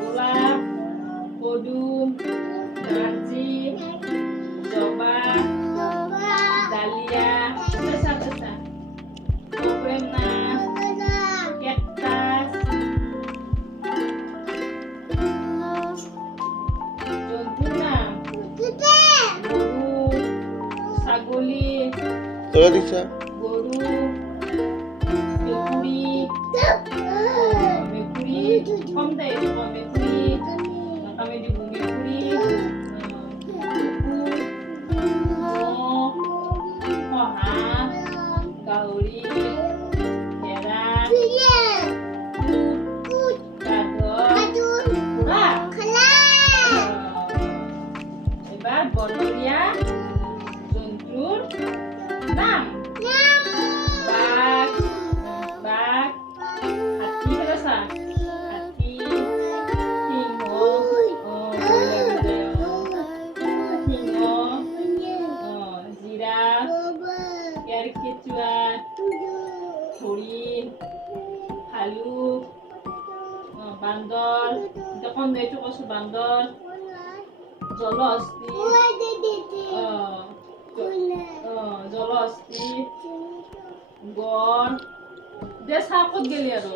গোলাপ, পদুম, নাৰ্জি, জবা, ডালিয়া, কোকৰেনা, ক্যাকটাস, জন্তুৰ নাম গৰু, ছাগলী, গৰু, মেকুৰী, কম দে মেকুৰী, আমি দিব মেকুৰী, কুকুৰ, মহ, শহা, গাহৰি, ভেড়া, কুট, গাধ, ঘোঁৰা। এবাৰ বনৰীয়া জন্তুৰ নাম বাঘ, হাতী, হাতী, সিংহ, সিংহ, জিৰাফ, কেৰ্কেটুৱা, হৰিণ, ভালুক, বান্দৰ, কম এইটো কৈছো বান্দৰ, জলহস্তী, জলহস্তী, গড়, দে চাহ ক'ত গেলি আৰু